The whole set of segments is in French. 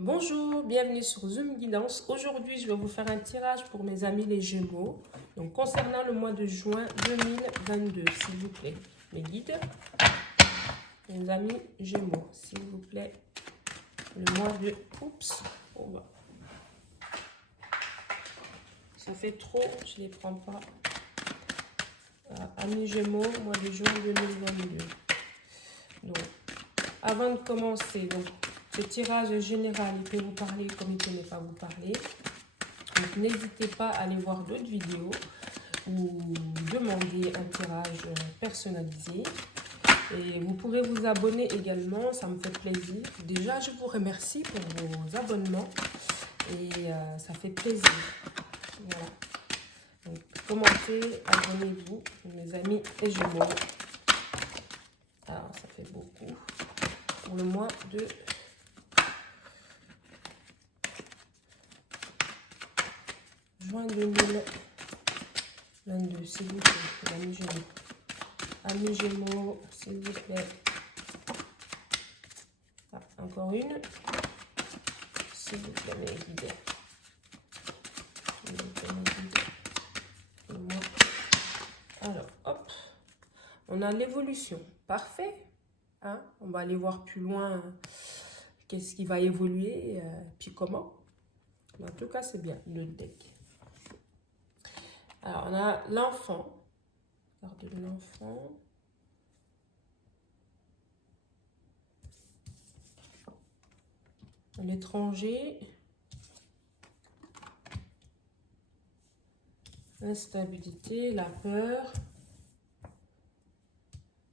Bonjour, bienvenue sur Zoom Guidance. Aujourd'hui, je vais vous faire un tirage pour mes amis les Gémeaux. Donc, concernant le mois de juin 2022, s'il vous plaît, mes guides, mes amis Gémeaux, s'il vous plaît, le mois de... Oups, oh bah. Ça fait trop, je ne les prends pas. Amis Gémeaux, mois de juin 2022. Donc, avant de commencer, donc, ce tirage général, il peut vous parler comme il ne peut pas vous parler. Donc, n'hésitez pas à aller voir d'autres vidéos ou demander un tirage personnalisé. Et vous pourrez vous abonner également, ça me fait plaisir. Déjà, je vous remercie pour vos abonnements et ça fait plaisir. Voilà. Donc, commentez, abonnez-vous, mes amis et Gémeaux. Alors, ça fait beaucoup pour le mois de juin 2022, s'il vous plaît, amis Gémeaux. Amis Gémeaux, s'il vous plaît. Ah, encore une. S'il vous plaît, mes guides. S'il vous plaît, mes guides. Alors, hop. On a l'évolution. Parfait. Hein? On va aller voir plus loin qu'est-ce qui va évoluer, puis comment. Mais en tout cas, c'est bien, le deck. Alors, on a l'enfant. Regardez l'enfant. L'étranger. L'instabilité, la peur.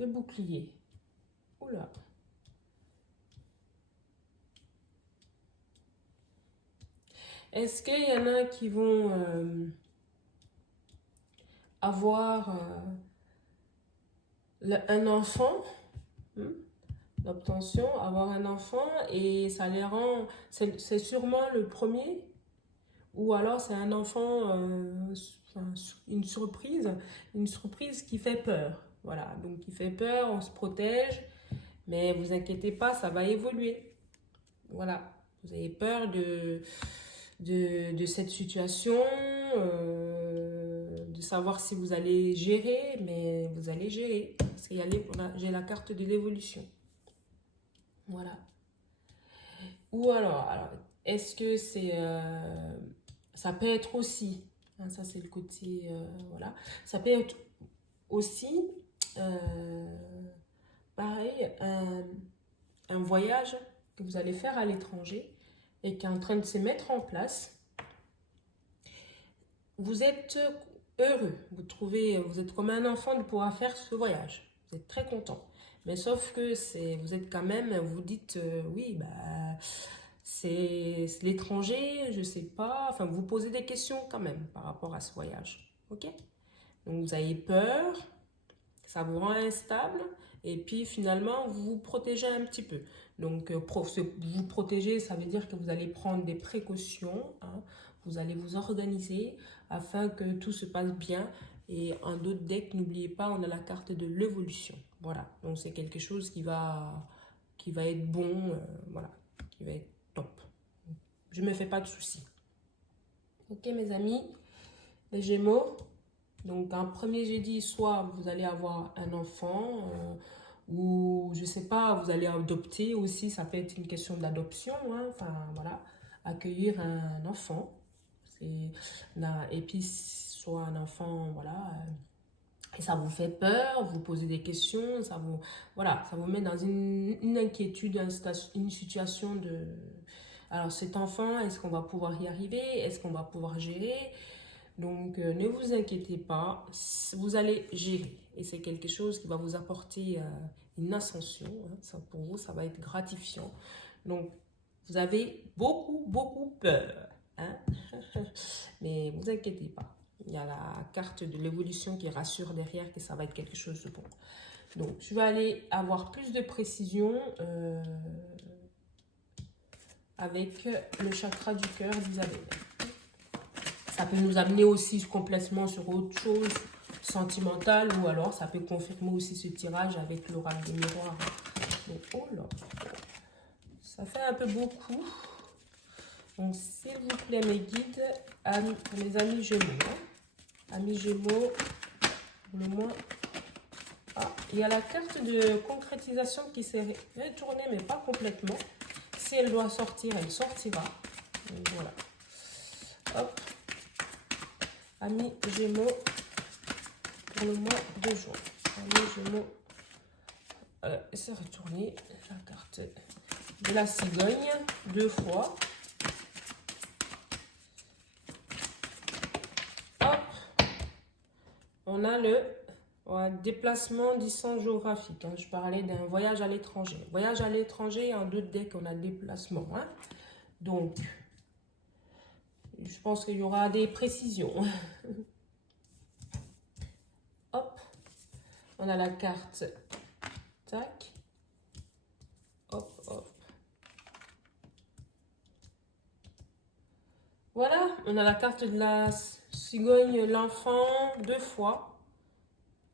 Le bouclier. Oula. Est-ce qu'il y en a qui vont avoir un enfant, l'obtention, avoir un enfant et ça les rend, c'est sûrement le premier, ou alors c'est un enfant, une surprise qui fait peur. Voilà, donc qui fait peur, on se protège, mais vous inquiétez pas, ça va évoluer. Voilà, vous avez peur de cette situation, de savoir si vous allez gérer, mais vous allez gérer. Parce qu'il y a j'ai la carte de l'évolution. Voilà. Ou alors est-ce que c'est... ça peut être aussi, hein, ça c'est le côté... voilà. Ça peut être aussi, pareil, un voyage que vous allez faire à l'étranger et qui est en train de se mettre en place. Vous êtes heureux, vous êtes comme un enfant de pouvoir faire ce voyage. Vous êtes très content. Mais sauf que vous êtes quand même, vous dites, oui, bah, c'est l'étranger, je sais pas. Enfin, vous posez des questions quand même par rapport à ce voyage. Ok? Donc, vous avez peur, ça vous rend instable. Et puis, finalement, vous vous protégez un petit peu. Donc, vous protéger, ça veut dire que vous allez prendre des précautions. Hein. Vous allez vous organiser afin que tout se passe bien. Et en d'autres decks, n'oubliez pas, on a la carte de l'évolution. Voilà, donc c'est quelque chose qui va être bon, voilà, qui va être top. Je ne me fais pas de soucis. Ok, mes amis, les Gémeaux. Donc, un premier jeudi, soit vous allez avoir un enfant, ou je sais pas, vous allez adopter aussi, ça peut être une question d'adoption, hein, enfin voilà, accueillir un enfant. Et puis, soit un enfant, voilà, et ça vous fait peur, vous posez des questions, voilà, ça vous met dans une inquiétude, une situation de... Alors, cet enfant, est-ce qu'on va pouvoir y arriver? Est-ce qu'on va pouvoir gérer? Donc, ne vous inquiétez pas, vous allez gérer. Et c'est quelque chose qui va vous apporter une ascension. Hein. Ça, pour vous, ça va être gratifiant. Donc, vous avez beaucoup peur. Hein. Mais ne vous inquiétez pas. Il y a la carte de l'évolution qui rassure derrière que ça va être quelque chose de bon. Donc, je vais aller avoir plus de précision avec le chakra du cœur d'Isabelle. Ça peut nous amener aussi complètement sur autre chose, sentimentale, ou alors ça peut confirmer aussi ce tirage avec l'oracle des miroirs. Donc, oh là, ça fait un peu beaucoup. Donc, s'il vous plaît, mes guides, mes amis Gémeaux. Hein. Amis Gémeaux, pour le moins. Ah, il y a la carte de concrétisation qui s'est retournée, mais pas complètement. Si elle doit sortir, elle sortira. Donc, voilà. Hop. Amis Gémeaux, pour le mois de juin. Amis Gémeaux. C'est retourné la carte de la cigogne 2 fois. Hop. On a le déplacement distance géographique. Hein. Je parlais d'un voyage à l'étranger. Voyage à l'étranger, en 2 decks, on a déplacement. Hein. Donc, je pense qu'il y aura des précisions. Hop. On a la carte. Tac. Hop, hop. Voilà, on a la carte de la cigogne, l'enfant, 2 fois.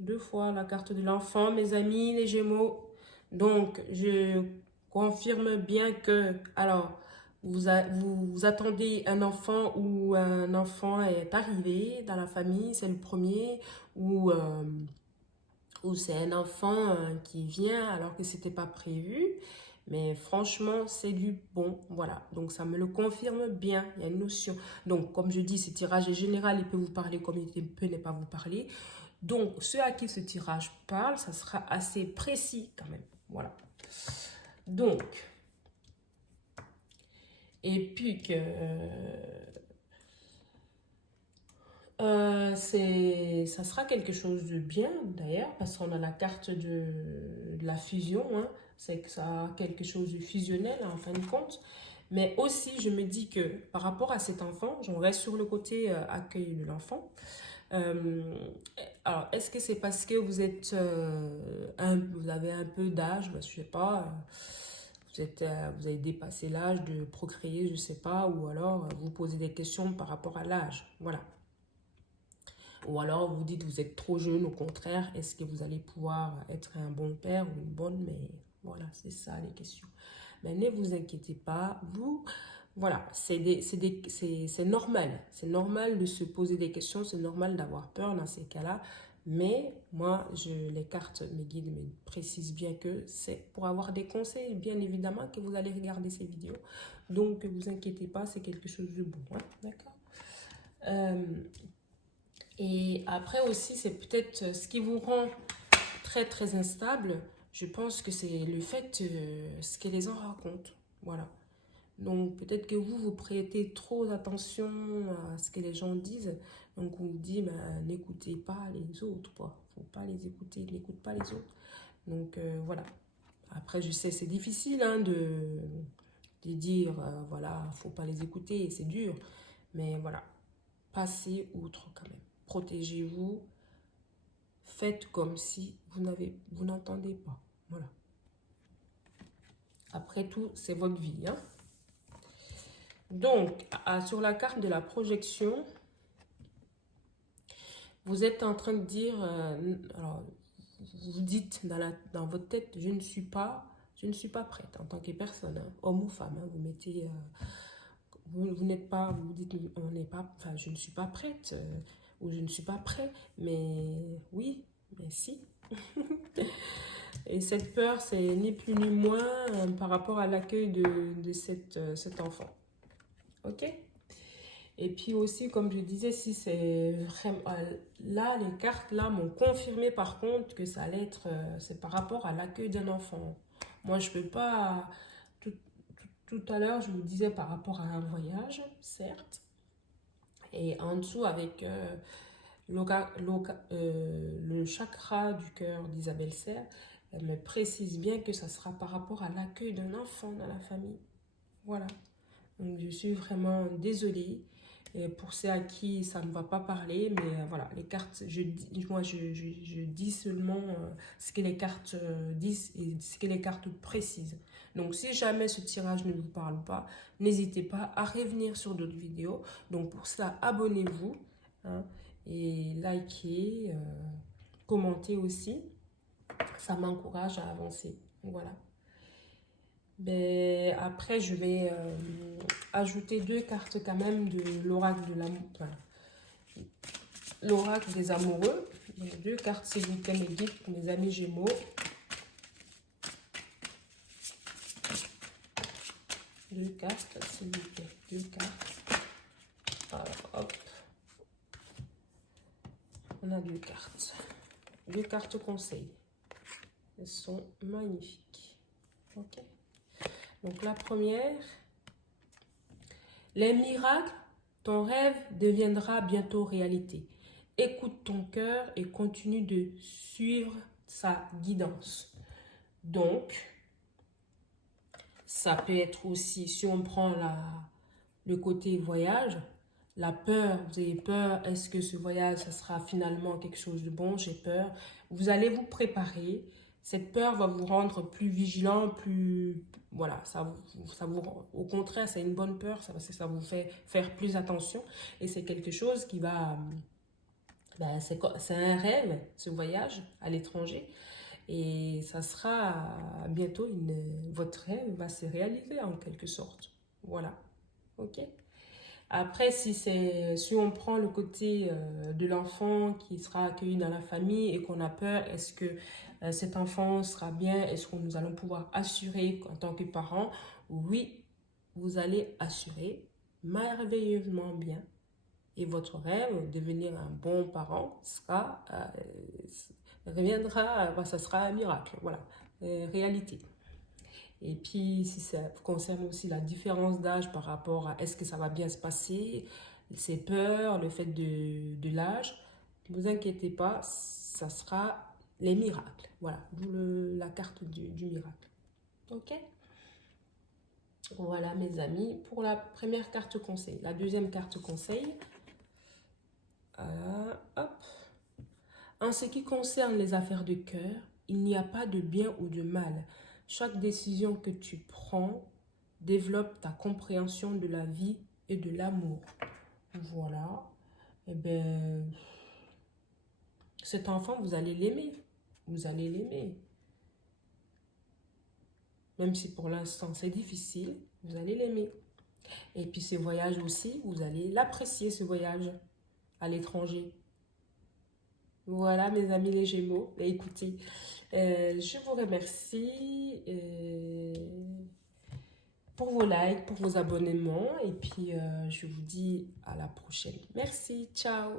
2 fois la carte de l'enfant, mes amis, les Gémeaux. Donc, je confirme bien que, alors, vous attendez un enfant ou un enfant est arrivé dans la famille, c'est le premier, ou c'est un enfant qui vient alors que c'était pas prévu. Mais franchement, c'est du bon. Voilà. Donc, ça me le confirme bien. Il y a une notion. Donc, comme je dis, ce tirage est général. Il peut vous parler comme il peut ne pas vous parler. Donc, ceux à qui ce tirage parle, ça sera assez précis quand même. Voilà. Donc, et puis que ça sera quelque chose de bien d'ailleurs, parce qu'on a la carte de la fusion. Hein. C'est que ça a quelque chose de fusionnel en fin de compte. Mais aussi, je me dis que par rapport à cet enfant, j'en reste sur le côté accueil de l'enfant. Alors, est-ce que c'est parce que vous êtes vous avez un peu d'âge, je sais pas, vous avez dépassé l'âge de procréer, je sais pas, ou alors vous posez des questions par rapport à l'âge, voilà. Ou alors vous dites vous êtes trop jeune, au contraire, est-ce que vous allez pouvoir être un bon père ou une bonne, mais voilà, c'est ça les questions. Mais ne vous inquiétez pas, voilà, c'est normal. C'est normal de se poser des questions, c'est normal d'avoir peur dans ces cas-là. Mais moi, les cartes, mes guides me précisent bien que c'est pour avoir des conseils, bien évidemment, que vous allez regarder ces vidéos. Donc, ne vous inquiétez pas, c'est quelque chose de bon. Hein, d'accord. Et après aussi, c'est peut-être ce qui vous rend très, très instable. Je pense que c'est le fait, ce que les gens racontent. Voilà. Donc, peut-être que vous prêtez trop attention à ce que les gens disent. Donc, on vous dit, ben, n'écoutez pas les autres, quoi. Faut pas les écouter, n'écoute pas les autres. Donc, voilà. Après, je sais, c'est difficile hein, de dire, voilà, faut pas les écouter, c'est dur. Mais voilà, passez outre quand même. Protégez-vous. Faites comme si vous n'entendez pas. Voilà. Après tout, c'est votre vie, hein. Donc, sur la carte de la projection, vous êtes en train de dire, alors, vous dites dans votre tête, je ne suis pas prête en tant que personne, hein, homme ou femme. Hein, vous mettez, vous n'êtes pas, vous dites, on n'est pas, enfin, je ne suis pas prête ou je ne suis pas prêt, mais oui, mais si. Et cette peur, c'est ni plus ni moins par rapport à l'accueil de cet enfant. Ok? Et puis aussi, comme je disais, si c'est vraiment... là, les cartes là m'ont confirmé par contre que ça allait être... c'est par rapport à l'accueil d'un enfant. Moi, je peux pas... Tout à l'heure, je vous disais par rapport à un voyage, certes. Et en dessous, avec le chakra du cœur d'Isabelle Serre, elle me précise bien que ça sera par rapport à l'accueil d'un enfant dans la famille. Voilà. Donc, je suis vraiment désolée. Et pour ceux à qui ça ne va pas parler, mais voilà, les cartes, moi je dis seulement ce que les cartes disent et ce que les cartes précisent. Donc si jamais ce tirage ne vous parle pas, n'hésitez pas à revenir sur d'autres vidéos. Donc pour ça, abonnez-vous hein, et likez, commentez aussi. Ça m'encourage à avancer. Voilà. Ben, après, je vais ajouter 2 cartes quand même de l'oracle de l'amour, enfin, l'oracle des amoureux. Donc 2 cartes, s'il vous plaît, mes guides, pour mes amis Gémeaux. 2 cartes, s'il vous plaît. 2 cartes. Alors, hop. On a 2 cartes. 2 cartes conseils. Elles sont magnifiques. Ok. Donc la première. Les miracles, ton rêve deviendra bientôt réalité. Écoute ton cœur et continue de suivre sa guidance. Donc, ça peut être aussi, si on prend le côté voyage, la peur, vous avez peur, est-ce que ce voyage, ça sera finalement quelque chose de bon? J'ai peur. Vous allez vous préparer. Cette peur va vous rendre plus vigilant, plus... Voilà, au contraire, c'est une bonne peur, ça vous fait faire plus attention. Et c'est quelque chose qui va... Ben, c'est un rêve, ce voyage à l'étranger. Et ça sera bientôt, votre rêve va se réaliser en quelque sorte. Voilà, ok. Après, si on prend le côté de l'enfant qui sera accueilli dans la famille et qu'on a peur, est-ce que cet enfant sera bien? Est-ce que nous allons pouvoir assurer en tant que parents? Oui, vous allez assurer merveilleusement bien. Et votre rêve, devenir un bon parent, ça sera un miracle. Voilà, réalité. Et puis, si ça concerne aussi la différence d'âge par rapport à est-ce que ça va bien se passer, ses peurs, le fait de l'âge, ne vous inquiétez pas, ça sera les miracles. Voilà, d'où la carte du miracle. Ok? Voilà, mes amis, pour la première carte conseil. La deuxième carte conseil, hop. En ce qui concerne les affaires de cœur, il n'y a pas de bien ou de mal. Chaque décision que tu prends développe ta compréhension de la vie et de l'amour. Voilà. Eh bien, cet enfant, vous allez l'aimer. Vous allez l'aimer. Même si pour l'instant c'est difficile, vous allez l'aimer. Et puis ce voyage aussi, vous allez l'apprécier, ce voyage à l'étranger. Voilà, mes amis les Gémeaux. Écoutez, je vous remercie pour vos likes, pour vos abonnements. Et puis, je vous dis à la prochaine. Merci, ciao.